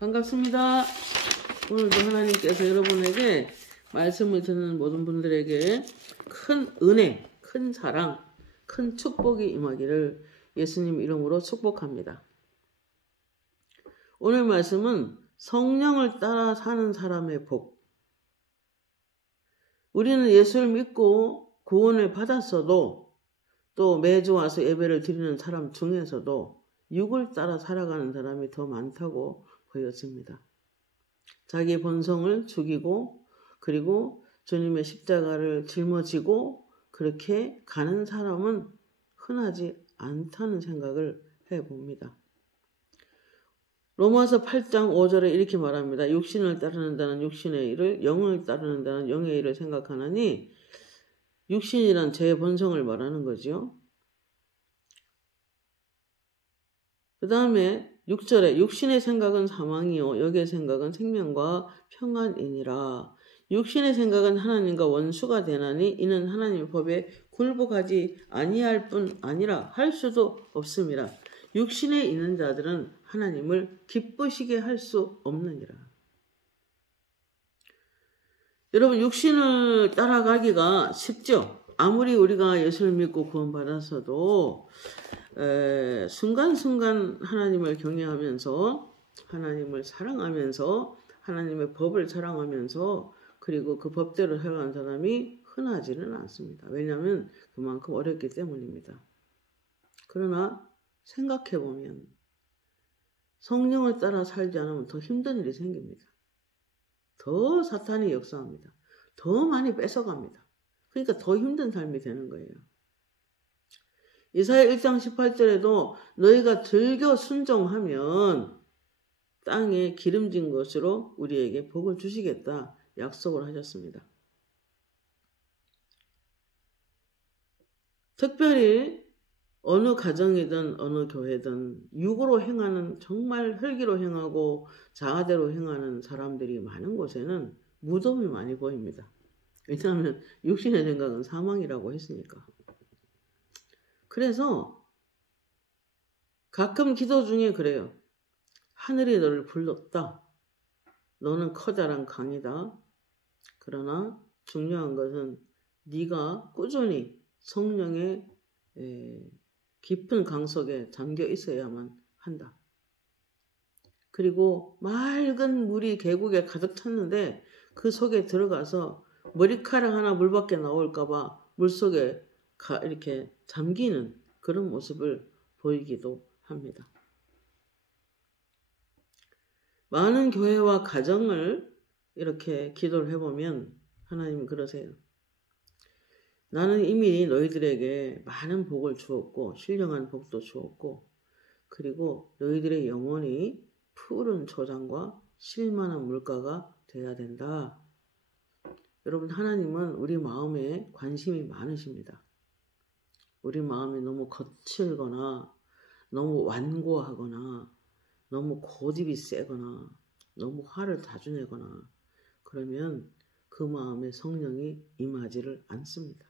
반갑습니다. 오늘도 하나님께서 여러분에게 말씀을 듣는 모든 분들에게 큰 은혜, 큰 사랑, 큰 축복이 임하기를 예수님 이름으로 축복합니다. 오늘 말씀은 성령을 따라 사는 사람의 복. 우리는 예수를 믿고 구원을 받았어도 또 매주 와서 예배를 드리는 사람 중에서도 육을 따라 살아가는 사람이 더 많다고 보였습니다. 자기 본성을 죽이고 그리고 주님의 십자가를 짊어지고 그렇게 가는 사람은 흔하지 않다는 생각을 해봅니다. 로마서 8장 5절에 이렇게 말합니다. 육신을 따르는다는 육신의 일을, 영을 따르는다는 영의 일을 생각하나니 육신이란 제 본성을 말하는 거죠. 그 다음에 6절에 육신의 생각은 사망이요 영의 생각은 생명과 평안이니라. 육신의 생각은 하나님과 원수가 되나니 이는 하나님의 법에 굴복하지 아니할 뿐 아니라 할 수도 없습니다. 육신에 있는 자들은 하나님을 기쁘시게 할 수 없느니라. 여러분, 육신을 따라가기가 쉽죠. 아무리 우리가 예수를 믿고 구원받았어도 순간순간 하나님을 경외하면서 하나님을 사랑하면서 하나님의 법을 사랑하면서 그리고 그 법대로 살아가는 사람이 흔하지는 않습니다. 왜냐하면 그만큼 어렵기 때문입니다. 그러나 생각해보면 성령을 따라 살지 않으면 더 힘든 일이 생깁니다. 더 사탄이 역사합니다. 더 많이 뺏어갑니다. 그러니까 더 힘든 삶이 되는 거예요. 이사야 1장 18절에도 너희가 즐겨 순종하면 땅에 기름진 것으로 우리에게 복을 주시겠다 약속을 하셨습니다. 특별히 어느 가정이든 어느 교회든 육으로 행하는 정말 혈기로 행하고 자아대로 행하는 사람들이 많은 곳에는 무덤이 많이 보입니다. 왜냐하면 육신의 생각은 사망이라고 했으니까. 그래서 가끔 기도 중에 그래요. 하늘이 너를 불렀다. 너는 커다란 강이다. 그러나 중요한 것은 네가 꾸준히 성령의 깊은 강 속에 잠겨 있어야만 한다. 그리고 맑은 물이 계곡에 가득 찼는데 그 속에 들어가서 머리카락 하나 물 밖에 나올까봐 물속에 이렇게 잠기는 그런 모습을 보이기도 합니다. 많은 교회와 가정을 이렇게 기도를 해보면 하나님은 그러세요. 나는 이미 너희들에게 많은 복을 주었고 신령한 복도 주었고 그리고 너희들의 영혼이 푸른 초장과 쉴만한 물가가 되어야 된다. 여러분, 하나님은 우리 마음에 관심이 많으십니다. 우리 마음이 너무 거칠거나 너무 완고하거나 너무 고집이 세거나 너무 화를 자주 내거나 그러면 그 마음에 성령이 임하지를 않습니다.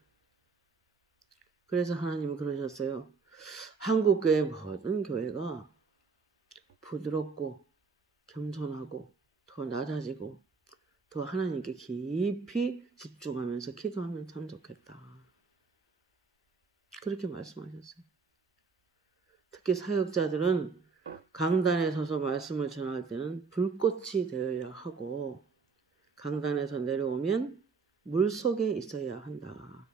그래서 하나님은 그러셨어요. 한국교회 모든 교회가 부드럽고 겸손하고 더 낮아지고 더 하나님께 깊이 집중하면서 기도하면 참 좋겠다. 그렇게 말씀하셨어요. 특히 사역자들은 강단에 서서 말씀을 전할 때는 불꽃이 되어야 하고 강단에서 내려오면 물속에 있어야 한다.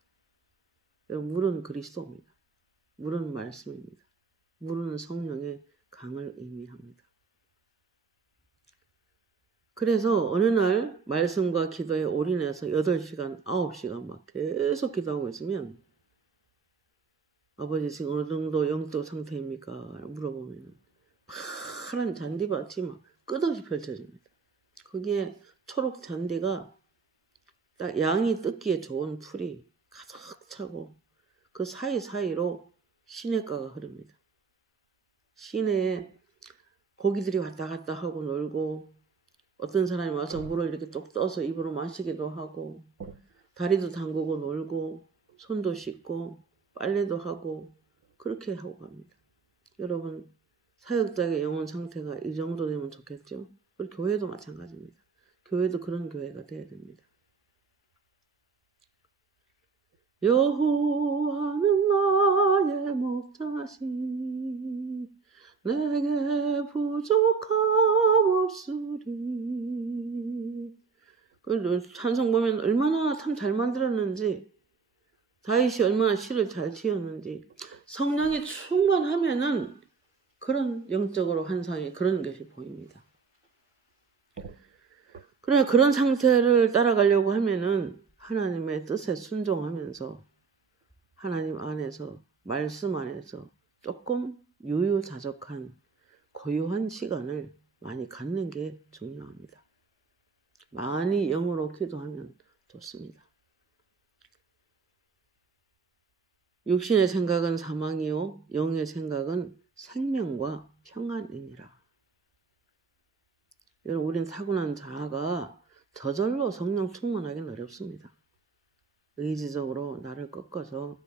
물은 그리스도입니다. 물은 말씀입니다. 물은 성령의 강을 의미합니다. 그래서 어느 날 말씀과 기도에 올인해서 8시간, 9시간 막 계속 기도하고 있으면 아버지 지금 어느 정도 영적 상태입니까? 물어보면 파란 잔디밭이 막 끝없이 펼쳐집니다. 거기에 초록 잔디가 딱 양이 뜯기에 좋은 풀이 가득 차고 그 사이사이로 시냇가가 흐릅니다. 시내에 고기들이 왔다 갔다 하고 놀고 어떤 사람이 와서 물을 이렇게 똑 떠서 입으로 마시기도 하고 다리도 담그고 놀고 손도 씻고 빨래도 하고 그렇게 하고 갑니다. 여러분, 사역자의 영혼 상태가 이 정도 되면 좋겠죠? 우리 교회도 마찬가지입니다. 교회도 그런 교회가 되어야 됩니다. 여호와는 나의 목자시니 내게 부족함 없으리. 찬송 보면 얼마나 참 잘 만들었는지, 다윗이 얼마나 시를 잘 지었는지, 성령이 충만하면은 그런 영적으로 환상이 그런 것이 보입니다. 그래, 그런 상태를 따라가려고 하면은 하나님의 뜻에 순종하면서 하나님 안에서, 말씀 안에서 조금 유유자적한 고요한 시간을 많이 갖는 게 중요합니다. 많이 영으로 기도하면 좋습니다. 육신의 생각은 사망이요 영의 생각은 생명과 평안이니라. 여러분, 우린 타고난 자아가 저절로 성령 충만하기는 어렵습니다. 의지적으로 나를 꺾어서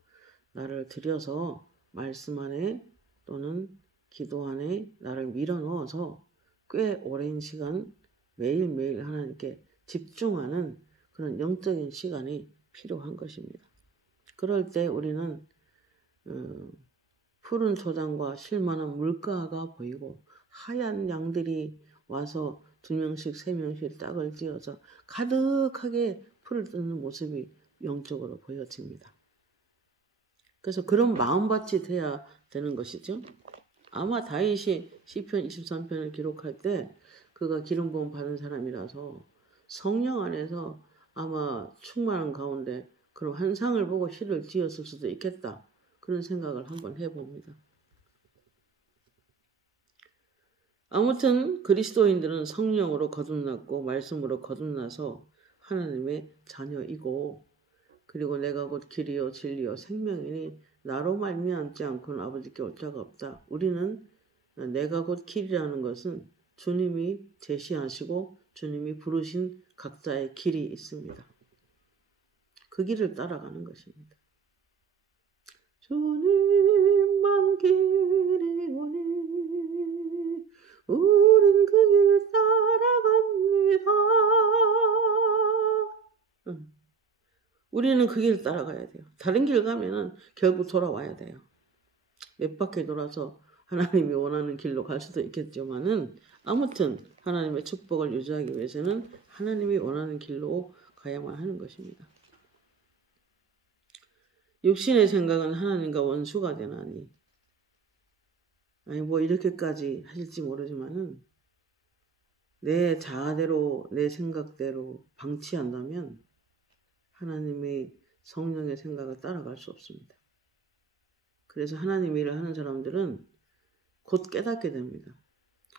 나를 들여서 말씀 안에 또는 기도 안에 나를 밀어넣어서 꽤 오랜 시간 매일매일 하나님께 집중하는 그런 영적인 시간이 필요한 것입니다. 그럴 때 우리는 푸른 초장과 실만한 물가가 보이고 하얀 양들이 와서 2명씩 3명씩 짝을 지어서 가득하게 풀을 뜯는 모습이 영적으로 보여집니다. 그래서 그런 마음밭이 돼야 되는 것이죠. 아마 다윗이 시편 23편을 기록할 때 그가 기름 부음 받은 사람이라서 성령 안에서 아마 충만한 가운데 그런 환상을 보고 시를 지었을 수도 있겠다. 그런 생각을 한번 해봅니다. 아무튼 그리스도인들은 성령으로 거듭났고 말씀으로 거듭나서 하나님의 자녀이고, 그리고 내가 곧 길이요 진리요 생명이니 나로 말미암지 않고는 아버지께 올 자가 없다. 우리는 내가 곧 길이라는 것은 주님이 제시하시고 주님이 부르신 각자의 길이 있습니다. 그 길을 따라가는 것입니다. 주님만 길이 오니 우린 그 길 따라갑니다. 우리는 그 길 따라가야 돼요. 다른 길 가면은 결국 돌아와야 돼요. 몇 바퀴 돌아서 하나님이 원하는 길로 갈 수도 있겠지만은 아무튼 하나님의 축복을 유지하기 위해서는 하나님이 원하는 길로 가야만 하는 것입니다. 육신의 생각은 하나님과 원수가 되나니, 아니 뭐 이렇게까지 하실지 모르지만은 내 자아대로 내 생각대로 방치한다면 하나님의 성령의 생각을 따라갈 수 없습니다. 그래서 하나님 일을 하는 사람들은 곧 깨닫게 됩니다.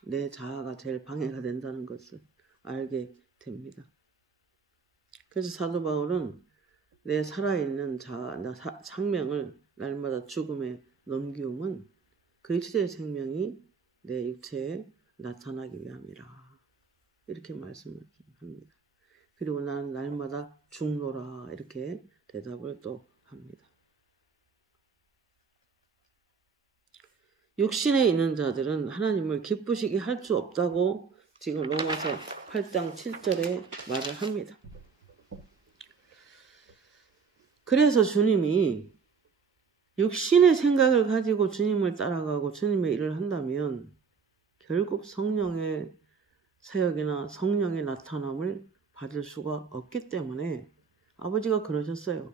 내 자아가 제일 방해가 된다는 것을 알게 됩니다. 그래서 사도 바울은 내 살아있는 자아, 생명을 날마다 죽음에 넘기움은 그리스도의 생명이 내 육체에 나타나기 위함이라. 이렇게 말씀합니다. 그리고 나는 날마다 죽노라. 이렇게 대답을 또 합니다. 육신에 있는 자들은 하나님을 기쁘시게 할 수 없다고 지금 로마서 8장 7절에 말을 합니다. 그래서 주님이 육신의 생각을 가지고 주님을 따라가고 주님의 일을 한다면 결국 성령의 사역이나 성령의 나타남을 받을 수가 없기 때문에 아버지가 그러셨어요.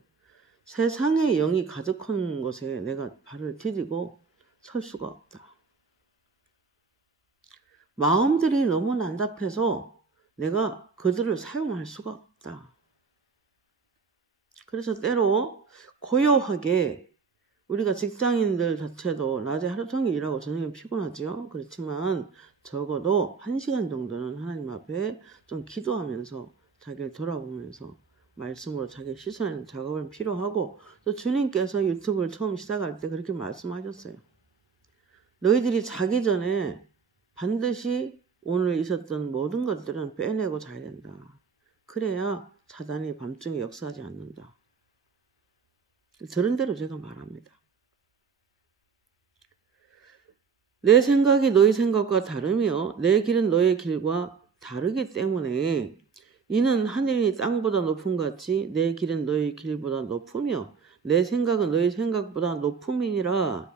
세상의 영이 가득한 곳에 내가 발을 디디고 설 수가 없다. 마음들이 너무 난잡해서 내가 그들을 사용할 수가 없다. 그래서 때로 고요하게, 우리가 직장인들 자체도 낮에 하루 종일 일하고 저녁에 피곤하죠. 그렇지만 적어도 1시간 정도는 하나님 앞에 좀 기도하면서 자기를 돌아보면서 말씀으로 자기 씻어내는 작업은 필요하고, 또 주님께서 유튜브를 처음 시작할 때 그렇게 말씀하셨어요. 너희들이 자기 전에 반드시 오늘 있었던 모든 것들은 빼내고 자야 된다. 그래야 사단이 밤중에 역사하지 않는다. 저런 대로 제가 말합니다. 내 생각이 너희 생각과 다르며 내 길은 너의 길과 다르기 때문에 이는 하늘이 땅보다 높음 같이 내 길은 너희 길보다 높으며 내 생각은 너희 생각보다 높음이니라.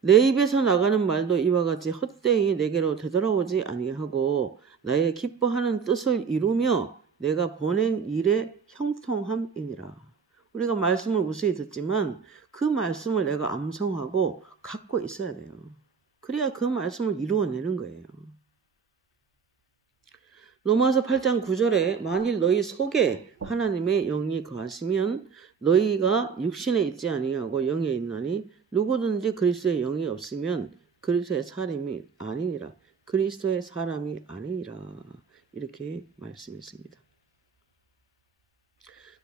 내 입에서 나가는 말도 이와 같이 헛되이 내게로 되돌아오지 아니하고 나의 기뻐하는 뜻을 이루며 내가 보낸 일에 형통함이니라. 우리가 말씀을 무수히 듣지만 그 말씀을 내가 암송하고 갖고 있어야 돼요. 그래야 그 말씀을 이루어내는 거예요. 로마서 8장 9절에 만일 너희 속에 하나님의 영이 거하시면 너희가 육신에 있지 아니하고 영에 있나니 누구든지 그리스도의 영이 없으면 그리스도의 사람이 아니니라. 그리스도의 사람이 아니니라. 이렇게 말씀했습니다.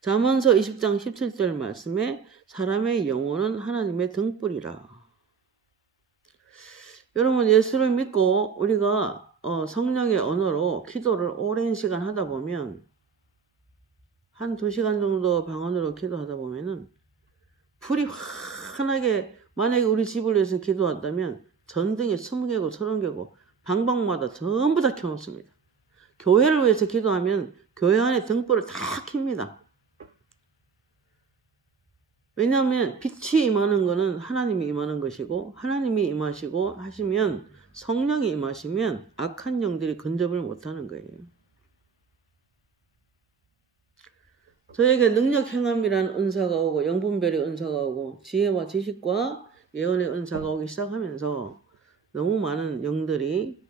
잠언서 20장 17절 말씀에 사람의 영혼은 하나님의 등불이라. 여러분 예수를 믿고 우리가 성령의 언어로 기도를 오랜 시간 하다 보면 한 2시간 정도 방언으로 기도하다 보면은 불이 환하게 만약에 우리 집을 위해서 기도한다면 전등이 20개고 30개고 방방마다 전부 다 켜놓습니다. 교회를 위해서 기도하면 교회 안에 등불을 다 켭니다. 왜냐하면 빛이 임하는 것은 하나님이 임하는 것이고 하나님이 임하시고 하시면 성령이 임하시면 악한 영들이 근접을 못하는 거예요. 저에게 능력 행함이라는 은사가 오고 영분별의 은사가 오고 지혜와 지식과 예언의 은사가 오기 시작하면서 너무 많은 영들이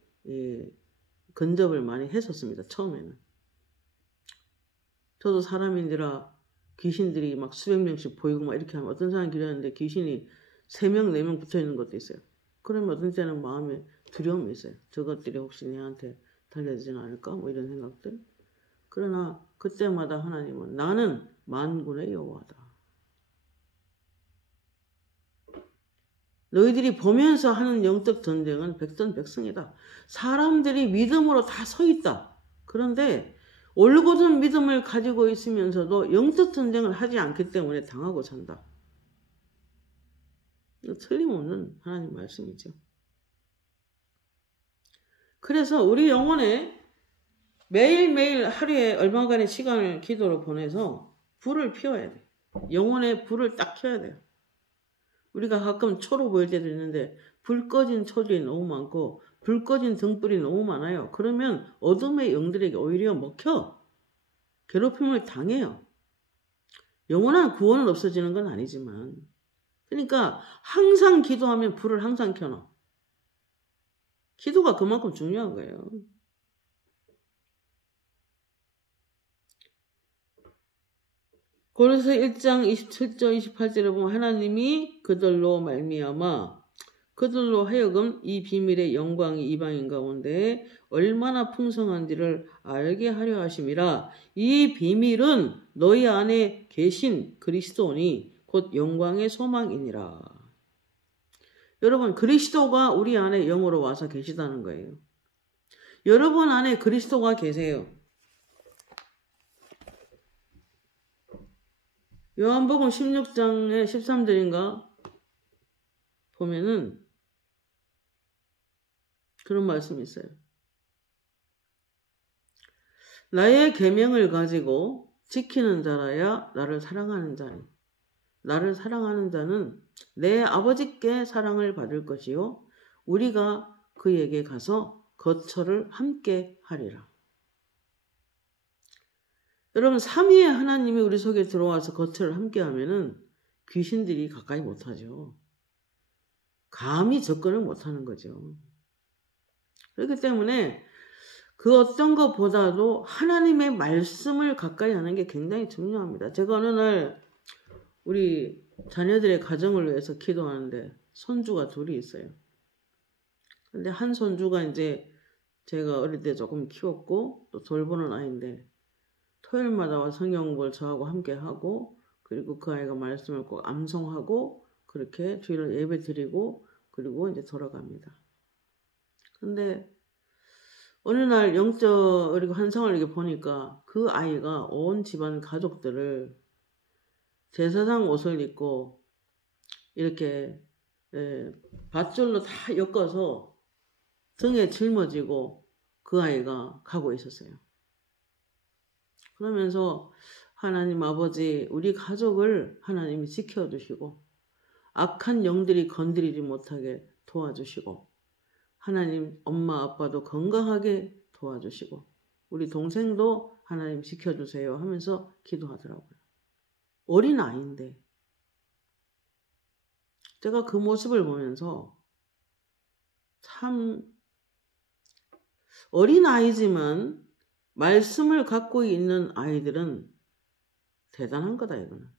근접을 많이 했었습니다. 처음에는. 저도 사람인지라 귀신들이 막 수백 명씩 보이고 막 이렇게 하면 어떤 사람이 기도하는데 귀신이 3명, 4명 붙어 있는 것도 있어요. 그러면 어떤 때는 마음에 두려움이 있어요. 저것들이 혹시 내한테 달려들지는 않을까? 뭐 이런 생각들. 그러나 그때마다 하나님은 나는 만군의 여호와다. 너희들이 보면서 하는 영적 전쟁은 백전백승이다. 사람들이 믿음으로 다 서 있다. 그런데 올곧은 믿음을 가지고 있으면서도 영적 전쟁을 하지 않기 때문에 당하고 산다. 틀림없는 하나님 말씀이죠. 그래서 우리 영혼에 매일매일 하루에 얼마간의 시간을 기도로 보내서 불을 피워야 돼. 영혼에 불을 딱 켜야 돼요. 우리가 가끔 초로 보일 때도 있는데 불 꺼진 초들이 너무 많고 불 꺼진 등불이 너무 많아요. 그러면 어둠의 영들에게 오히려 먹혀 괴롭힘을 당해요. 영원한 구원은 없어지는 건 아니지만 그러니까 항상 기도하면 불을 항상 켜놔. 기도가 그만큼 중요한 거예요. 고린도서 1장 27절 28절에 보면 하나님이 그들로 말미암아 그들로 하여금 이 비밀의 영광이 이방인 가운데 얼마나 풍성한지를 알게 하려 하심이라. 이 비밀은 너희 안에 계신 그리스도니 곧 영광의 소망이니라. 여러분 그리스도가 우리 안에 영으로 와서 계시다는 거예요. 여러분 안에 그리스도가 계세요. 요한복음 16장의 13절인가 보면은 그런 말씀이 있어요. 나의 계명을 가지고 지키는 자라야 나를 사랑하는 자니 나를 사랑하는 자는 내 아버지께 사랑을 받을 것이요 우리가 그에게 가서 거처를 함께 하리라. 여러분 삼위의 하나님이 우리 속에 들어와서 거처를 함께 하면은 귀신들이 가까이 못하죠. 감히 접근을 못하는 거죠. 그렇기 때문에 그 어떤 것보다도 하나님의 말씀을 가까이 하는 게 굉장히 중요합니다. 제가 어느 날 우리 자녀들의 가정을 위해서 기도하는데 손주가 둘이 있어요. 근데 한 손주가 이제 제가 어릴 때 조금 키웠고 또 돌보는 아이인데 토요일마다 와서 성경 공부를 저하고 함께 하고 그리고 그 아이가 말씀을 꼭 암송하고 그렇게 주일을 예배 드리고 그리고 이제 돌아갑니다. 근데 어느 날 영적 그리고 환상을 이렇게 보니까 그 아이가 온 집안 가족들을 제사장 옷을 입고 이렇게 밧줄로 다 엮어서 등에 짊어지고 그 아이가 가고 있었어요. 그러면서 하나님 아버지, 우리 가족을 하나님이 지켜주시고 악한 영들이 건드리지 못하게 도와주시고 하나님 엄마 아빠도 건강하게 도와주시고 우리 동생도 하나님 지켜주세요 하면서 기도하더라고요. 어린 아이인데 제가 그 모습을 보면서 참 어린 아이지만 말씀을 갖고 있는 아이들은 대단한 거다 이거는.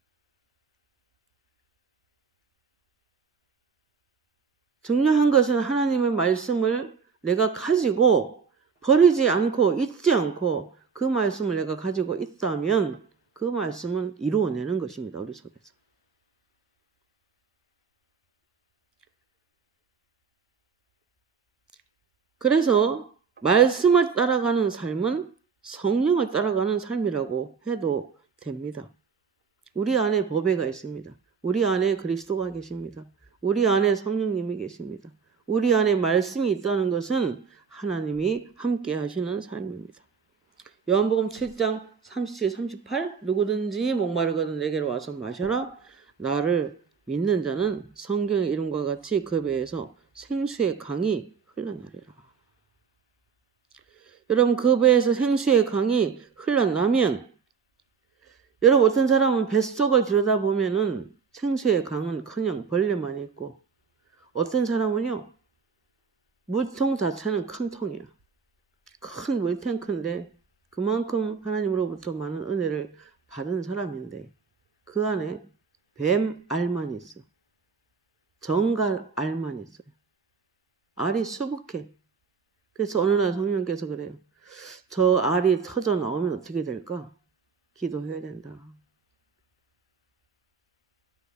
중요한 것은 하나님의 말씀을 내가 가지고 버리지 않고 잊지 않고 그 말씀을 내가 가지고 있다면 그 말씀은 이루어내는 것입니다. 우리 속에서. 그래서 말씀을 따라가는 삶은 성령을 따라가는 삶이라고 해도 됩니다. 우리 안에 보배가 있습니다. 우리 안에 그리스도가 계십니다. 우리 안에 성령님이 계십니다. 우리 안에 말씀이 있다는 것은 하나님이 함께 하시는 삶입니다. 요한복음 7장 37, 38 누구든지 목마르거든 내게로 와서 마셔라. 나를 믿는 자는 성경의 이름과 같이 그 배에서 생수의 강이 흘러나리라. 여러분 그 배에서 생수의 강이 흘러나면 여러분 어떤 사람은 뱃속을 들여다보면은 생수의 강은 그냥 벌레만 있고 어떤 사람은요 물통 자체는 큰 통이야. 큰 물탱크인데 그만큼 하나님으로부터 많은 은혜를 받은 사람인데 그 안에 뱀 알만 있어. 정갈 알만 있어요. 알이 수북해. 그래서 어느 날 성령께서 그래요. 저 알이 터져 나오면 어떻게 될까? 기도해야 된다.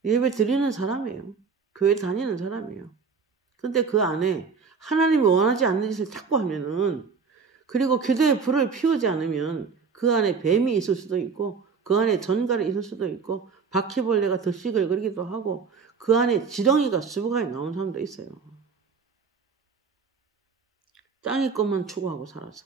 예배 드리는 사람이에요. 교회 다니는 사람이에요. 근데 그 안에 하나님이 원하지 않는 짓을 자꾸 하면은 그리고 기도의 불을 피우지 않으면 그 안에 뱀이 있을 수도 있고 그 안에 전갈이 있을 수도 있고 바퀴벌레가 더 시글거리기도 하고 그 안에 지렁이가 수북하게 나온 사람도 있어요. 땅의 것만 추구하고 살아서.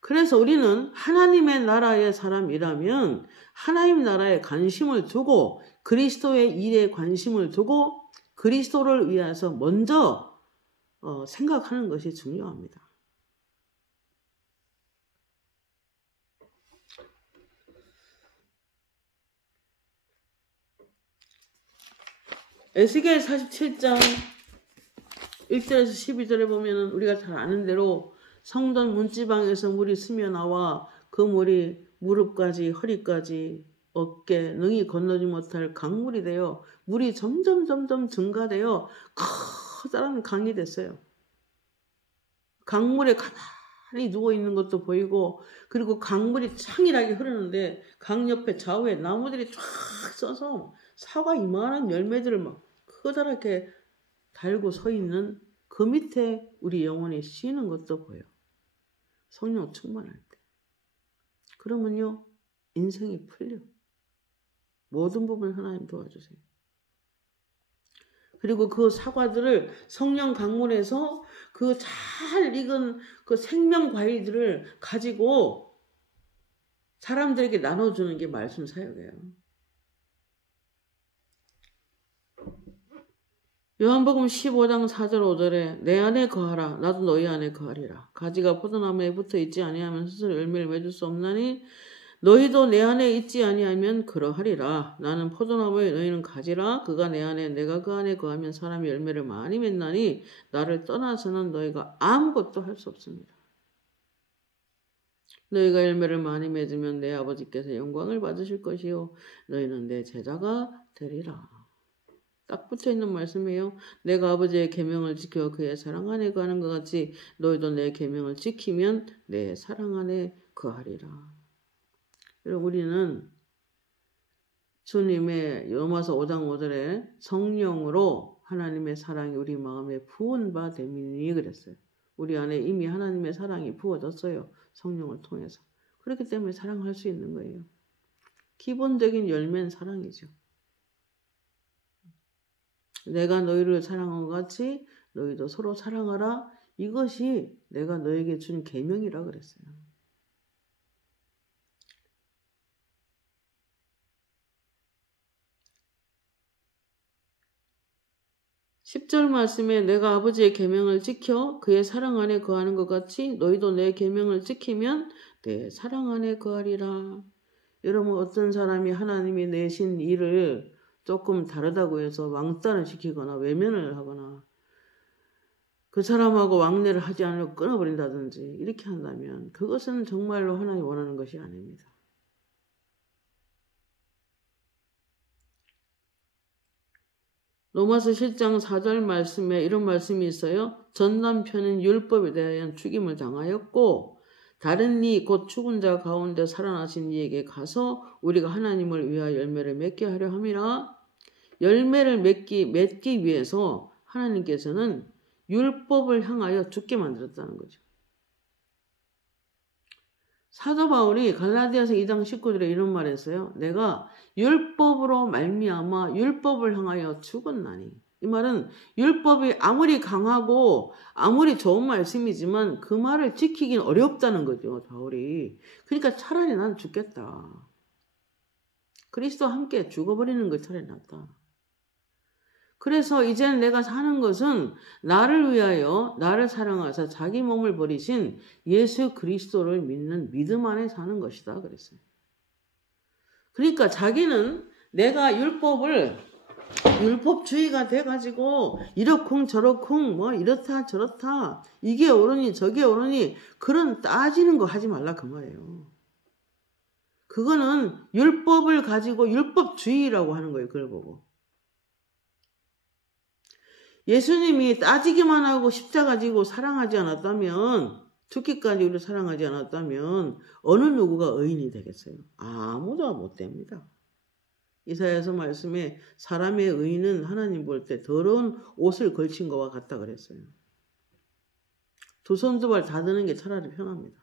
그래서 우리는 하나님의 나라의 사람이라면 하나님 나라에 관심을 두고 그리스도의 일에 관심을 두고 그리스도를 위해서 먼저 생각하는 것이 중요합니다. 에스겔 47장 1절에서 12절에 보면은 우리가 잘 아는 대로 성전 문지방에서 물이 스며나와 그 물이 무릎까지 허리까지 어깨 능히 건너지 못할 강물이 되어 물이 점점 증가되어 커다란 강이 됐어요. 강물에 가만히 누워있는 것도 보이고 그리고 강물이 창일하게 흐르는데 강 옆에 좌우에 나무들이 쫙 써서 사과 이만한 열매들을 막 커다랗게 달고 서 있는 그 밑에 우리 영혼이 쉬는 것도 보여. 성령 충만할 때. 그러면요 인생이 풀려. 모든 부분 하나님 도와주세요. 그리고 그 사과들을 성령 강물에서 그 잘 익은 그 생명 과일들을 가지고 사람들에게 나눠주는 게 말씀 사역이에요. 요한복음 15장 4절 5절에 내 안에 거하라 나도 너희 안에 거하리라. 가지가 포도나무에 붙어있지 아니하면 스스로 열매를 맺을 수 없나니 너희도 내 안에 있지 아니하면 그러하리라. 나는 포도나무에 너희는 가지라. 그가 내 안에 내가 그 안에 거하면 사람이 열매를 많이 맺나니 나를 떠나서는 너희가 아무것도 할 수 없습니다. 너희가 열매를 많이 맺으면 내 아버지께서 영광을 받으실 것이요 너희는 내 제자가 되리라. 딱 붙어있는 말씀이에요. 내가 아버지의 계명을 지켜 그의 사랑 안에 거하는 것 같이 너희도 내 계명을 지키면 내 사랑 안에 거하리라. 여러분 우리는 주님의 로마서 5장 5절에 성령으로 하나님의 사랑이 우리 마음에 부은 바 되미니 그랬어요. 우리 안에 이미 하나님의 사랑이 부어졌어요. 성령을 통해서. 그렇기 때문에 사랑할 수 있는 거예요. 기본적인 열매는 사랑이죠. 내가 너희를 사랑한 것 같이 너희도 서로 사랑하라. 이것이 내가 너에게 준 계명이라 그랬어요. 10절 말씀에 내가 아버지의 계명을 지켜 그의 사랑 안에 거하는 것 같이 너희도 내 계명을 지키면 내 사랑 안에 거하리라. 여러분 어떤 사람이 하나님이 내신 일을 조금 다르다고 해서 왕따를 시키거나 외면을 하거나 그 사람하고 왕래를 하지 않으려고 끊어버린다든지 이렇게 한다면 그것은 정말로 하나님이 원하는 것이 아닙니다. 로마서 7장 4절 말씀에 이런 말씀이 있어요. 전 남편은 율법에 대하여 죽임을 당하였고 다른 이 곧 죽은 자 가운데 살아나신 이에게 가서 우리가 하나님을 위하여 열매를 맺게 하려 함이라. 열매를 맺기 위해서 하나님께서는 율법을 향하여 죽게 만들었다는 거죠. 사도 바울이 갈라디아서 2장 19절에 이런 말을 했어요. 내가 율법으로 말미암아 율법을 향하여 죽었나니. 이 말은 율법이 아무리 강하고 아무리 좋은 말씀이지만 그 말을 지키긴 어렵다는 거죠. 바울이. 그러니까 차라리 난 죽겠다. 그리스도와 함께 죽어버리는 것 차라리 낫다. 그래서 이제는 내가 사는 것은 나를 위하여 나를 사랑하사 자기 몸을 버리신 예수 그리스도를 믿는 믿음 안에 사는 것이다 그랬어요. 그러니까 자기는 내가 율법주의가 돼가지고 이러쿵 저러쿵 뭐 이렇다 저렇다 이게 옳으니 저게 옳으니 그런 따지는 거 하지 말라 그 말이에요. 그거는 율법을 가지고 율법주의라고 하는 거예요. 그걸 보고. 예수님이 따지기만 하고 십자가 지고 사랑하지 않았다면 죽기까지 우리를 사랑하지 않았다면 어느 누구가 의인이 되겠어요? 아무도 못 됩니다. 이사야서 말씀에 사람의 의인은 하나님 볼 때 더러운 옷을 걸친 것과 같다 그랬어요. 두 손 두 발 다 드는 게 차라리 편합니다.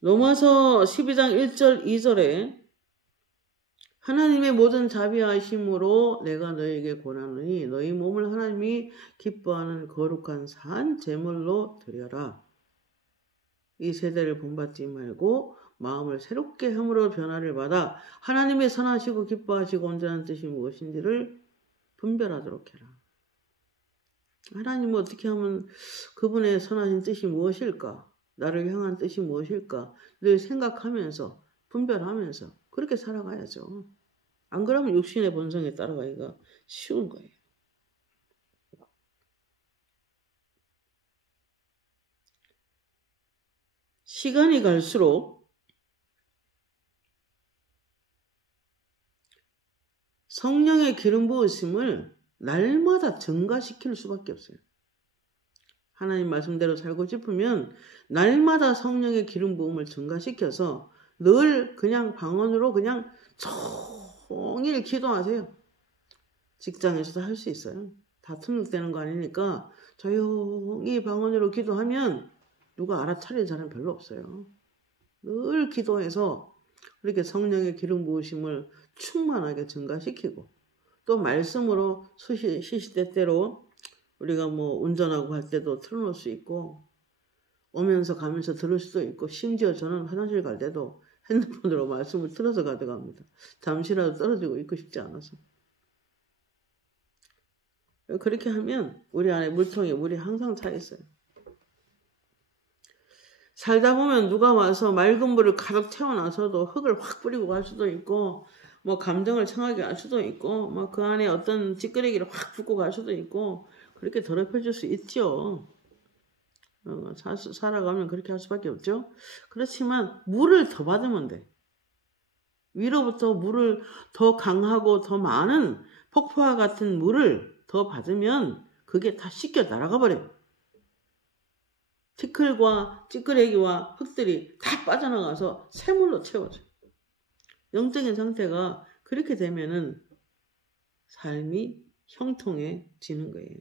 로마서 12장 1절 2절에 하나님의 모든 자비하심으로 내가 너에게 권하노니 너희 몸을 하나님이 기뻐하는 거룩한 산 제물로 드려라. 이 세대를 본받지 말고 마음을 새롭게 함으로 변화를 받아 하나님의 선하시고 기뻐하시고 온전한 뜻이 무엇인지를 분별하도록 해라. 하나님은 어떻게 하면 그분의 선하신 뜻이 무엇일까? 나를 향한 뜻이 무엇일까? 늘 생각하면서 분별하면서 그렇게 살아가야죠. 안 그러면 육신의 본성에 따라가기가 쉬운 거예요. 시간이 갈수록 성령의 기름 부으심을 날마다 증가시킬 수밖에 없어요. 하나님 말씀대로 살고 싶으면 날마다 성령의 기름 부음을 증가시켜서 늘 그냥 방언으로 그냥 종일 기도하세요. 직장에서도 할 수 있어요. 다 등록되는 거 아니니까 조용히 방언으로 기도하면 누가 알아차릴 사람 별로 없어요. 늘 기도해서 그렇게 성령의 기름 부으심을 충만하게 증가시키고 또 말씀으로 시시때때로 우리가 뭐 운전하고 할 때도 틀어놓을 수 있고 오면서 가면서 들을 수도 있고 심지어 저는 화장실 갈 때도 핸드폰으로 말씀을 틀어서 가져갑니다. 잠시라도 떨어지고 있고 싶지 않아서. 그렇게 하면 우리 안에 물통에 물이 항상 차 있어요. 살다 보면 누가 와서 맑은 물을 가득 채워놔서도 흙을 확 뿌리고 갈 수도 있고 뭐 감정을 청하게 할 수도 있고 뭐 그 안에 어떤 찌끄레기를 확 붓고 갈 수도 있고 그렇게 더럽혀질 수 있죠. 살아가면 그렇게 할 수밖에 없죠. 그렇지만 물을 더 받으면 돼. 위로부터 물을 더 강하고 더 많은 폭포와 같은 물을 더 받으면 그게 다 씻겨 날아가 버려요. 티끌과 찌끄레기와 흙들이 다 빠져나가서 새물로 채워져요. 영적인 상태가 그렇게 되면은 삶이 형통해지는 거예요.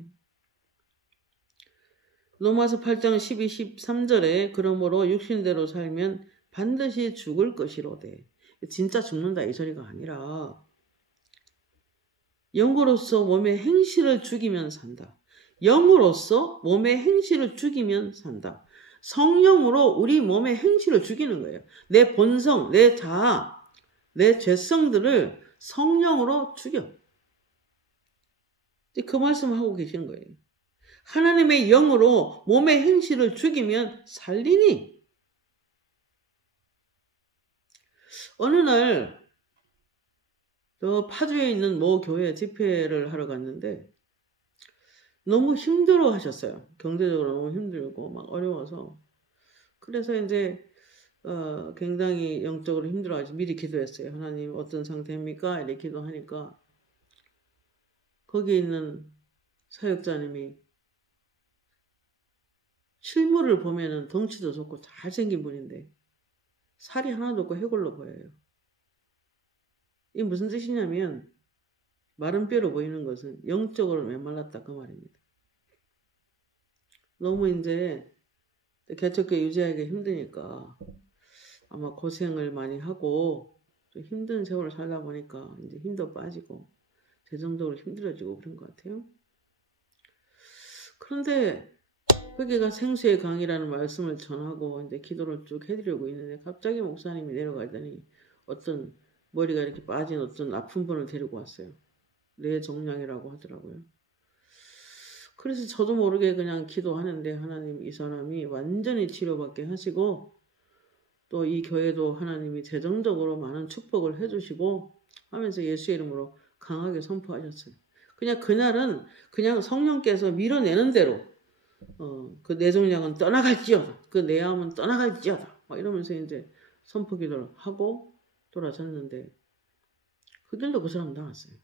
로마서 8장 12, 13절에 그러므로 육신대로 살면 반드시 죽을 것이로되 진짜 죽는다 이 소리가 아니라 영으로서 몸의 행실을 죽이면 산다. 영으로서 몸의 행실을 죽이면 산다. 성령으로 우리 몸의 행실을 죽이는 거예요. 내 본성, 내 자아, 내 죄성들을 성령으로 죽여. 그 말씀을 하고 계신 거예요. 하나님의 영으로 몸의 행실을 죽이면 살리니. 어느 날 저 파주에 있는 모 교회 집회를 하러 갔는데 너무 힘들어 하셨어요. 경제적으로 너무 힘들고 막 어려워서. 그래서 이제 굉장히 영적으로 힘들어가지고 미리 기도했어요. 하나님 어떤 상태입니까? 이렇게 기도하니까 거기에 있는 사역자님이 실물을 보면은 덩치도 좋고 잘생긴 분인데 살이 하나도 없고 해골로 보여요. 이게 무슨 뜻이냐면 마른 뼈로 보이는 것은 영적으로 메말랐다 그 말입니다. 너무 이제 개척교 유지하기가 힘드니까 아마 고생을 많이 하고 좀 힘든 세월을 살다 보니까 이제 힘도 빠지고 재정적으로 힘들어지고 그런 것 같아요. 그런데 거기가 생수의 강이라는 말씀을 전하고 이제 기도를 쭉 해드리고 있는데 갑자기 목사님이 내려가더니 어떤 머리가 이렇게 빠진 어떤 아픈 분을 데리고 왔어요. 뇌종양이라고 하더라고요. 그래서 저도 모르게 그냥 기도하는데 하나님 이 사람이 완전히 치료받게 하시고 또 이 교회도 하나님이 재정적으로 많은 축복을 해주시고 하면서 예수의 이름으로 강하게 선포하셨어요. 그냥 그날은 그냥 성령께서 밀어내는 대로 그 뇌종양은 떠나갈지어다. 그 뇌암은 떠나갈지어다. 막 이러면서 이제 선포 기도를 하고 돌아섰는데 그 길로 그 사람 나왔어요.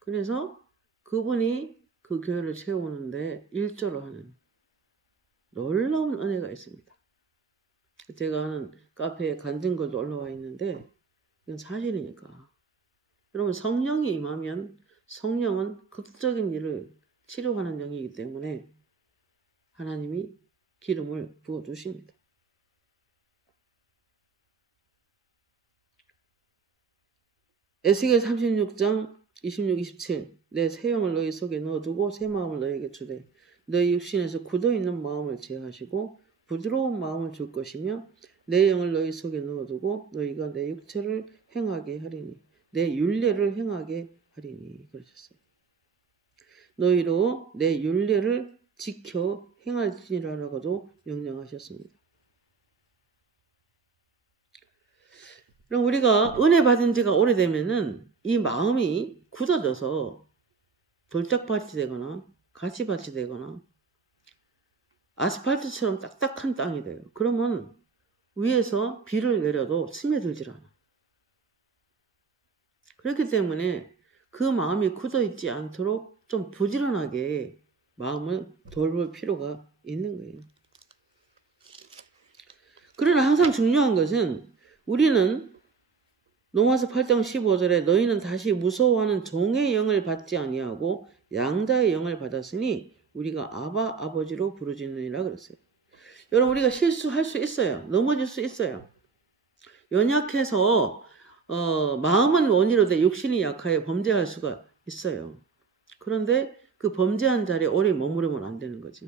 그래서 그분이 그 교회를 채우는데 일조로 하는 놀라운 은혜가 있습니다. 제가 하는 카페에 간증글도 올라와 있는데 이건 사실이니까. 여러분 성령이 임하면 성령은 극적인 일을 치료하는 영이기 때문에 하나님이 기름을 부어주십니다. 에스겔 36장 26, 27 내 새 영을 너희 속에 넣어두고 새 마음을 너희에게 주되 너희 육신에서 굳어있는 마음을 제하시고 부드러운 마음을 줄 것이며 내 영을 너희 속에 넣어두고 너희가 내 육체를 행하게 하리니 내 율례를 행하게 하리니 그러셨어요. 너희로 내 율례를 지켜 행할지니라라고도 명령하셨습니다. 그럼 우리가 은혜 받은 지가 오래되면은 이 마음이 굳어져서 돌짝밭이 되거나 가시밭이 되거나 아스팔트처럼 딱딱한 땅이 돼요. 그러면 위에서 비를 내려도 스며들질 않아. 그렇기 때문에 그 마음이 굳어있지 않도록 좀 부지런하게 마음을 돌볼 필요가 있는 거예요. 그러나 항상 중요한 것은 우리는 로마서 8장 15절에 너희는 다시 무서워하는 종의 영을 받지 아니하고 양자의 영을 받았으니 우리가 아바 아버지로 부르짖느니라 그랬어요. 여러분 우리가 실수할 수 있어요. 넘어질 수 있어요. 연약해서 마음은 원이로 돼 육신이 약하여 범죄할 수가 있어요. 그런데 그 범죄한 자리에 오래 머무르면 안 되는 거죠.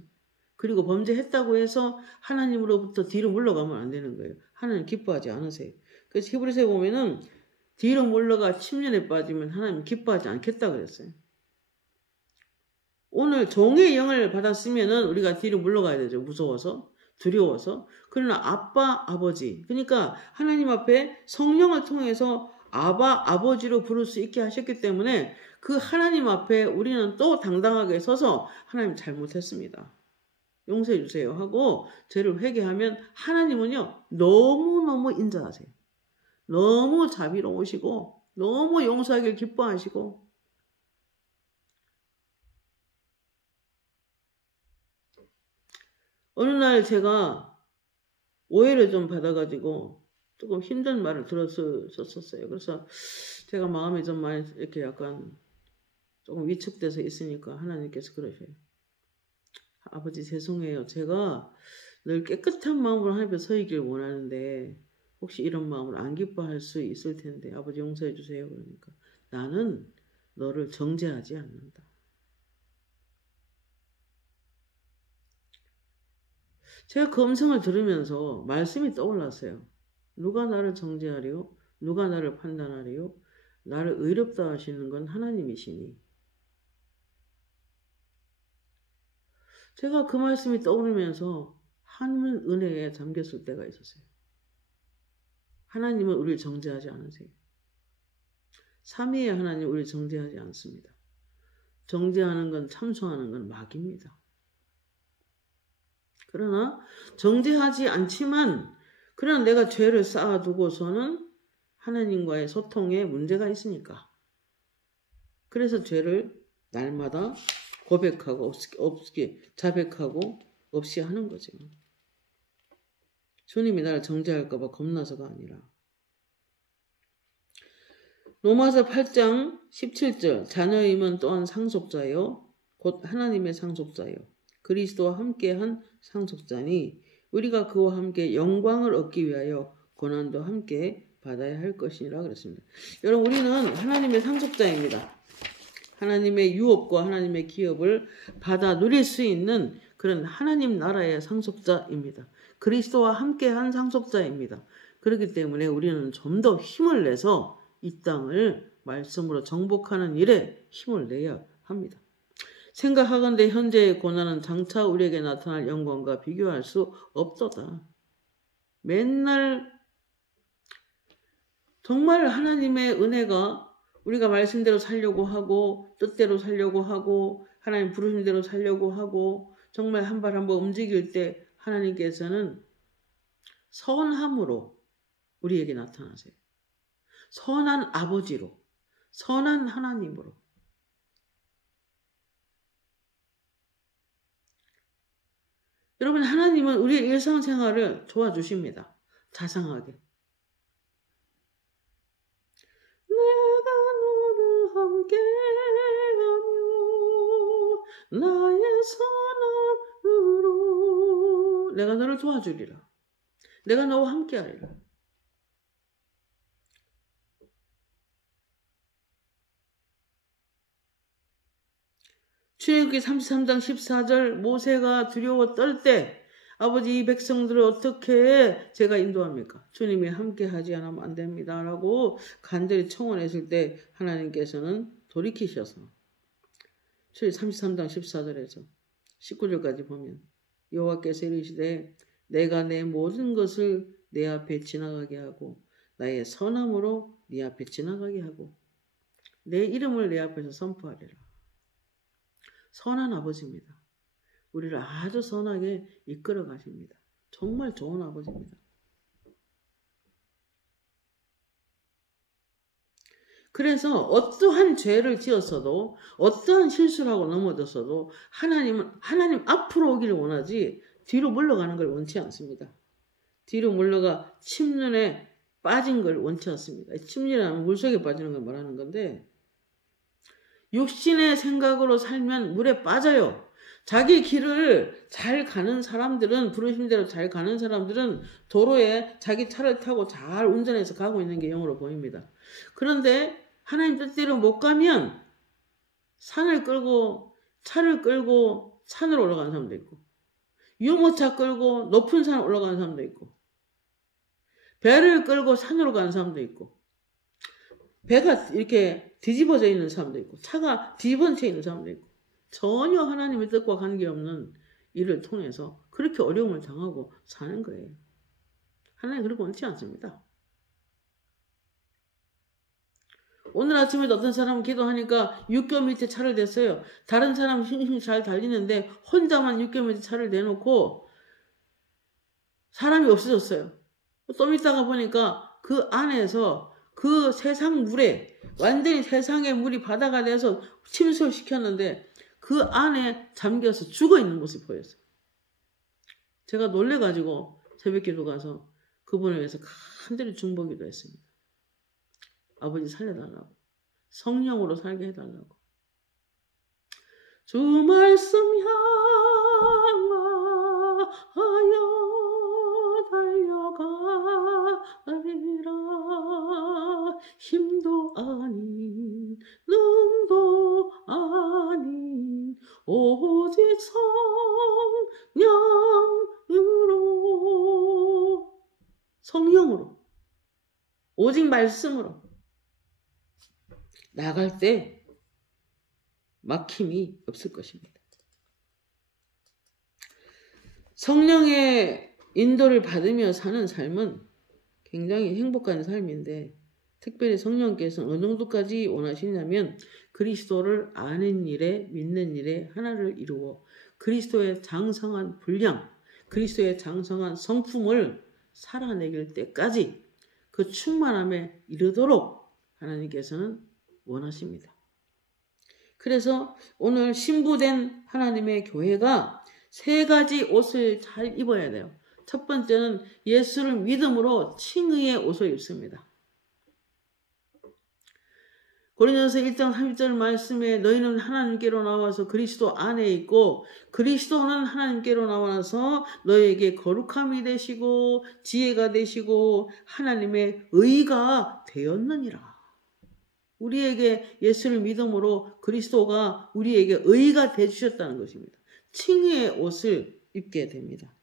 그리고 범죄했다고 해서 하나님으로부터 뒤로 물러가면 안 되는 거예요. 하나님 기뻐하지 않으세요. 그래서 히브리서에 보면은 뒤로 물러가 침륜에 빠지면 하나님 기뻐하지 않겠다 그랬어요. 오늘 종의 영을 받았으면은 우리가 뒤로 물러가야 되죠. 무서워서, 두려워서. 그러나 아빠, 아버지. 그러니까 하나님 앞에 성령을 통해서 아바, 아버지로 부를 수 있게 하셨기 때문에 그 하나님 앞에 우리는 또 당당하게 서서 하나님 잘못했습니다. 용서해 주세요 하고 죄를 회개하면 하나님은요 너무너무 인자하세요. 너무 자비로우시고 너무 용서하길 기뻐하시고 어느 날 제가 오해를 좀 받아가지고 조금 힘든 말을 들었었어요. 그래서 제가 마음이 좀 많이 이렇게 약간 조금 위축돼서 있으니까 하나님께서 그러셔요. 아버지 죄송해요. 제가 늘 깨끗한 마음으로 하나님 앞에 서 있길 원하는데 혹시 이런 마음을 안 기뻐할 수 있을 텐데 아버지 용서해 주세요. 그러니까 나는 너를 정죄하지 않는다. 제가 그 음성을 들으면서 말씀이 떠올랐어요. 누가 나를 정죄하리요? 누가 나를 판단하리요? 나를 의롭다 하시는 건 하나님이시니. 제가 그 말씀이 떠오르면서 하늘 은혜에 잠겼을 때가 있었어요. 하나님은 우리를 정죄하지 않으세요. 삼위의 하나님 우리를 정죄하지 않습니다. 정죄하는 건 참소하는 건 마귀입니다. 그러나 정죄하지 않지만 그러나 내가 죄를 쌓아두고서는 하나님과의 소통에 문제가 있으니까 그래서 죄를 날마다 고백하고 자백하고 없이 하는 거죠. 주님이 나를 정죄할까 봐 겁나서가 아니라. 로마서 8장 17절 자녀임은 또한 상속자요 곧 하나님의 상속자요 그리스도와 함께한 상속자니 우리가 그와 함께 영광을 얻기 위하여 고난도 함께 받아야 할 것이라 그랬습니다. 여러분 우리는 하나님의 상속자입니다. 하나님의 유업과 하나님의 기업을 받아 누릴 수 있는 그런 하나님 나라의 상속자입니다. 그리스도와 함께한 상속자입니다. 그렇기 때문에 우리는 좀 더 힘을 내서 이 땅을 말씀으로 정복하는 일에 힘을 내야 합니다. 생각하건대 현재의 고난은 장차 우리에게 나타날 영광과 비교할 수 없도다. 맨날 정말 하나님의 은혜가 우리가 말씀대로 살려고 하고 뜻대로 살려고 하고 하나님 부르신 대로 살려고 하고 정말 한 발 한 발 움직일 때 하나님께서는 선함으로 우리에게 나타나세요. 선한 아버지로, 선한 하나님으로. 여러분 하나님은 우리의 일상생활을 도와주십니다. 자상하게. 내가 너를 함께하며 나의 선함으로 내가 너를 도와주리라. 내가 너와 함께하리라. 출애굽기 33장 14절 모세가 두려워 떨 때 아버지 이 백성들을 어떻게 제가 인도합니까? 주님이 함께 하지 않으면 안 됩니다. 라고 간절히 청원했을 때 하나님께서는 돌이키셔서 출애굽기 33장 14절에서 19절까지 보면 여호와께서 이르시되 내가 내 모든 것을 내 앞에 지나가게 하고 나의 선함으로 네 앞에 지나가게 하고 내 이름을 내 앞에서 선포하리라. 선한 아버지입니다. 우리를 아주 선하게 이끌어 가십니다. 정말 좋은 아버지입니다. 그래서 어떠한 죄를 지었어도 어떠한 실수를 하고 넘어졌어도 하나님 앞으로 오기를 원하지 뒤로 물러가는 걸 원치 않습니다. 뒤로 물러가 침륜에 빠진 걸 원치 않습니다. 침륜이라면 물속에 빠지는 걸 말하는 건데 육신의 생각으로 살면 물에 빠져요. 자기 길을 잘 가는 사람들은 부르신 대로 잘 가는 사람들은 도로에 자기 차를 타고 잘 운전해서 가고 있는 게 영으로 보입니다. 그런데 하나님 뜻대로 못 가면 차를 끌고 산으로 올라가는 사람도 있고 유모차 끌고 높은 산 올라가는 사람도 있고 배를 끌고 산으로 가는 사람도 있고 배가 이렇게 뒤집어져 있는 사람도 있고 차가 뒤집어져 있는 사람도 있고 전혀 하나님의 뜻과 관계없는 일을 통해서 그렇게 어려움을 당하고 사는 거예요. 하나님 그렇게 원치 않습니다. 오늘 아침에도 어떤 사람은 기도하니까 6개월 밑에 차를 댔어요. 다른 사람은 싱싱 잘 달리는데 혼자만 6개월 밑에 차를 대놓고 사람이 없어졌어요. 좀 있다가 보니까 그 안에서 그 세상 물에 완전히 세상의 물이 바다가 돼서 침수시켰는데 그 안에 잠겨서 죽어있는 모습이 보였어요. 제가 놀래가지고 새벽기도 가서 그분을 위해서 간절히 중보기도 했습니다. 아버지 살려달라고. 성령으로 살게 해달라고. 주 말씀 향하여 달려가리라. 힘도 아닌 능도 아닌 오직 성령으로 오직 말씀으로 나갈 때 막힘이 없을 것입니다. 성령의 인도를 받으며 사는 삶은 굉장히 행복한 삶인데, 특별히 성령께서 어느 정도까지 원하시냐면 그리스도를 아는 일에, 믿는 일에 하나를 이루어 그리스도의 장성한 분량, 그리스도의 장성한 성품을 살아내길 때까지 그 충만함에 이르도록 하나님께서는 원하십니다. 그래서 오늘 신부된 하나님의 교회가 3가지 옷을 잘 입어야 돼요. 첫 번째는 예수를 믿음으로 칭의의 옷을 입습니다. 고린도전서 1장 30절 말씀에 너희는 하나님께로 나와서 그리스도 안에 있고 그리스도는 하나님께로 나와서 너희에게 거룩함이 되시고 지혜가 되시고 하나님의 의가 되었느니라. 우리에게 예수를 믿음으로 그리스도가 우리에게 의가 되주셨다는 것입니다. 칭의의 옷을 입게 됩니다.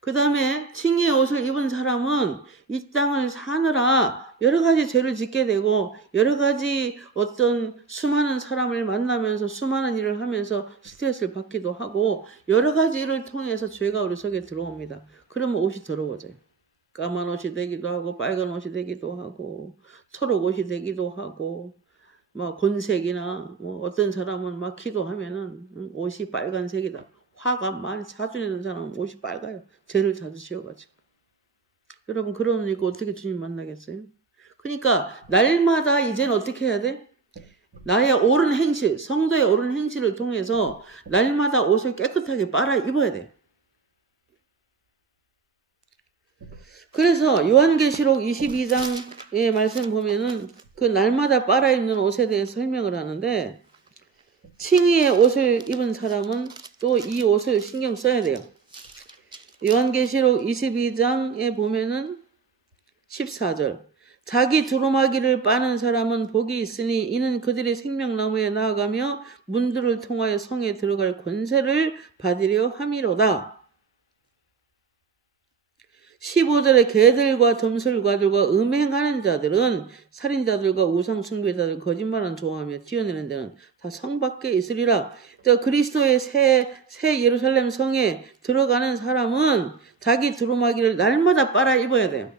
그 다음에 칭의의 옷을 입은 사람은 이 땅을 사느라 여러 가지 죄를 짓게 되고 여러 가지 어떤 수많은 사람을 만나면서 수많은 일을 하면서 스트레스를 받기도 하고 여러 가지 일을 통해서 죄가 우리 속에 들어옵니다. 그러면 옷이 더러워져요. 까만 옷이 되기도 하고 빨간 옷이 되기도 하고 초록 옷이 되기도 하고 막 곤색이나 어떤 사람은 막 기도하면은 옷이 빨간색이다. 화가 많이 자주 내는 사람은 옷이 빨가요. 죄를 자주 지어가지고. 여러분 그런 옷 입고 어떻게 주님 만나겠어요? 그러니까 날마다 이제는 어떻게 해야 돼? 나의 옳은 행실, 성도의 옳은 행실을 통해서 날마다 옷을 깨끗하게 빨아 입어야 돼. 그래서 요한계시록 22장의 말씀 보면은 그 날마다 빨아 입는 옷에 대해서 설명을 하는데 칭의의 옷을 입은 사람은 또 이 옷을 신경 써야 돼요. 요한계시록 22장에 보면은 14절 자기 두루마기를 빠는 사람은 복이 있으니 이는 그들이 생명나무에 나아가며 문들을 통하여 성에 들어갈 권세를 받으려 함이로다. 15절에 개들과 점술가들과 음행하는 자들은 살인자들과 우상숭배자들 거짓말은 좋아하며 뛰어내는 데는 다 성 밖에 있으리라. 그리스도의 새 예루살렘 성에 들어가는 사람은 자기 두루마기를 날마다 빨아 입어야 돼요.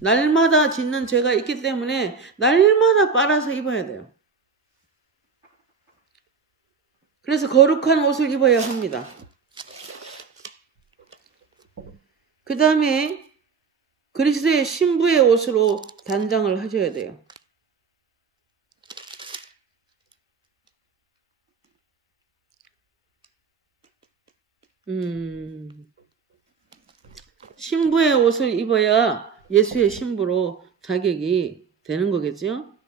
날마다 짓는 죄가 있기 때문에 날마다 빨아서 입어야 돼요. 그래서 거룩한 옷을 입어야 합니다. 그 다음에 그리스도의 신부의 옷으로 단장을 하셔야 돼요. 신부의 옷을 입어야 예수의 신부로 자격이 되는 거겠죠.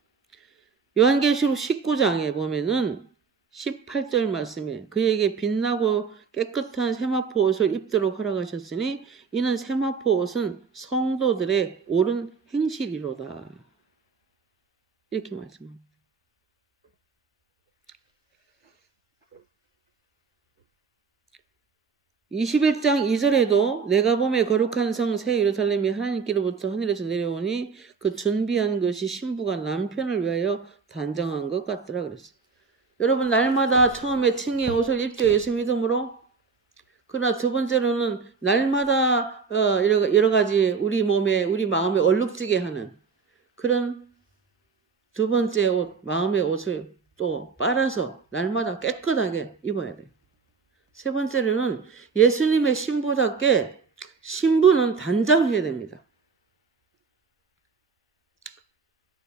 요한계시록 19장에 보면은 18절 말씀에 그에게 빛나고 깨끗한 세마포 옷을 입도록 허락하셨으니 이는 세마포 옷은 성도들의 옳은 행실이로다. 이렇게 말씀합니다. 21장 2절에도 내가 보매 거룩한 성 새 예루살렘이 하나님께로부터 하늘에서 내려오니 그 준비한 것이 신부가 남편을 위하여 단정한 것 같더라 그랬어요. 여러분 날마다 처음에 칭의의 옷을 입죠. 예수 믿음으로. 그러나 두 번째로는 날마다 여러 가지 우리 몸에 우리 마음에 얼룩지게 하는 그런 두 번째 옷, 마음의 옷을 또 빨아서 날마다 깨끗하게 입어야 돼요. 세 번째로는 예수님의 신부답게 신부는 단장해야 됩니다.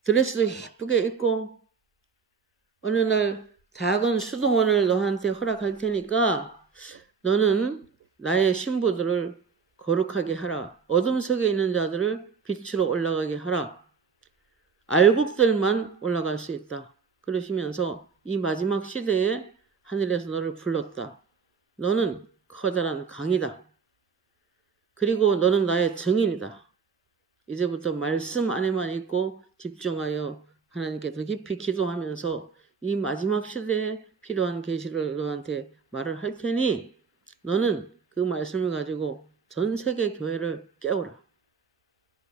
드레스도 예쁘게 입고 어느 날 작은 수동원을 너한테 허락할 테니까 너는 나의 신부들을 거룩하게 하라. 어둠 속에 있는 자들을 빛으로 올라가게 하라. 알곡들만 올라갈 수 있다. 그러시면서 이 마지막 시대에 하늘에서 너를 불렀다. 너는 커다란 강이다. 그리고 너는 나의 증인이다. 이제부터 말씀 안에만 있고 집중하여 하나님께 더 깊이 기도하면서 이 마지막 시대에 필요한 계시를 너한테 말을 할 테니 너는 그 말씀을 가지고 전 세계 교회를 깨우라.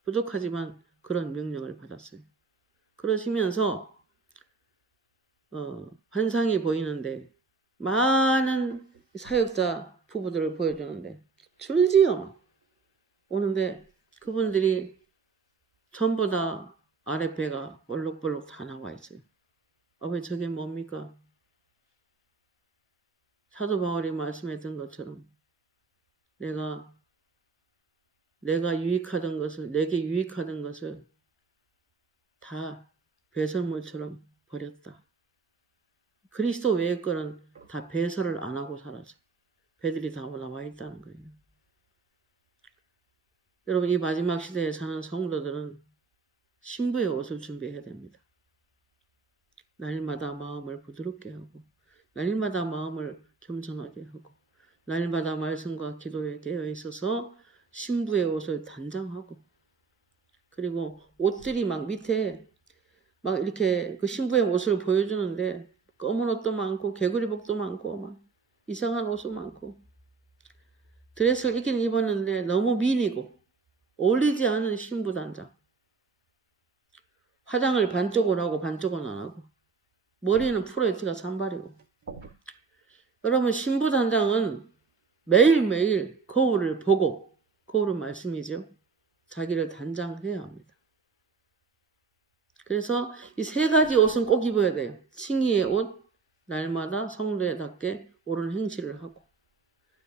부족하지만 그런 명령을 받았어요. 그러시면서 환상이 보이는데 많은 사역자 부부들을 보여주는데 줄지어 오는데 그분들이 전부 다 아랫배가 볼록볼록 다 나와 있어요. 왜 저게 뭡니까? 사도 바울이 말씀했던 것처럼 내가 유익하던 것을, 내게 유익하던 것을 다 배설물처럼 버렸다. 그리스도 외의 거는 다 배설을 안 하고 살아서 배들이 다 나와 있다는 거예요. 여러분, 이 마지막 시대에 사는 성도들은 신부의 옷을 준비해야 됩니다. 날마다 마음을 부드럽게 하고 날마다 마음을 겸손하게 하고 날마다 말씀과 기도에 깨어 있어서 신부의 옷을 단장하고 그리고 옷들이 막 밑에 막 이렇게 그 신부의 옷을 보여주는데 검은 옷도 많고 개구리복도 많고 막 이상한 옷도 많고 드레스를 입긴 입었는데 너무 미니고 어울리지 않은 신부 단장. 화장을 반쪽으로 하고 반쪽은 안 하고 머리는 프로에트가 산발이고 여러분 신부 단장은 매일매일 거울을 보고 거울은 말씀이죠. 자기를 단장해야 합니다. 그래서 이 세 가지 옷은 꼭 입어야 돼요. 칭의의 옷, 날마다 성도에답게 옳은 행실을 하고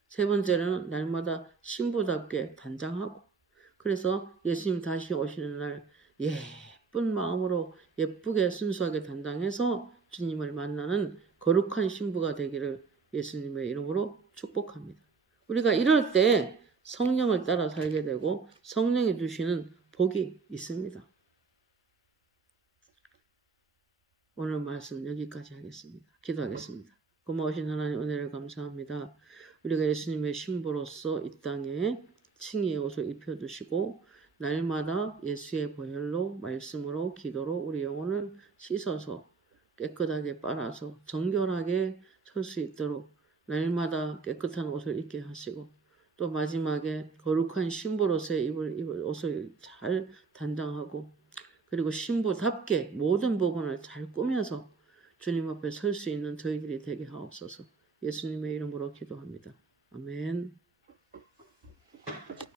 세 번째는 날마다 신부답게 단장하고 그래서 예수님 다시 오시는 날 예쁜 마음으로 예쁘게 순수하게 단장해서 주님을 만나는 거룩한 신부가 되기를 예수님의 이름으로 축복합니다. 우리가 이럴 때 성령을 따라 살게 되고 성령이 주시는 복이 있습니다. 오늘 말씀 여기까지 하겠습니다. 기도하겠습니다. 고마우신 하나님 은혜를 감사합니다. 우리가 예수님의 신부로서 이 땅에 칭의의 옷을 입혀주시고 날마다 예수의 보혈로 말씀으로 기도로 우리 영혼을 씻어서 깨끗하게 빨아서 정결하게 설 수 있도록 날마다 깨끗한 옷을 입게 하시고 또 마지막에 거룩한 신부로서의 입을 옷을 잘 단장하고 그리고 신부답게 모든 부분을 잘 꾸며서 주님 앞에 설 수 있는 저희들이 되게 하옵소서. 예수님의 이름으로 기도합니다. 아멘.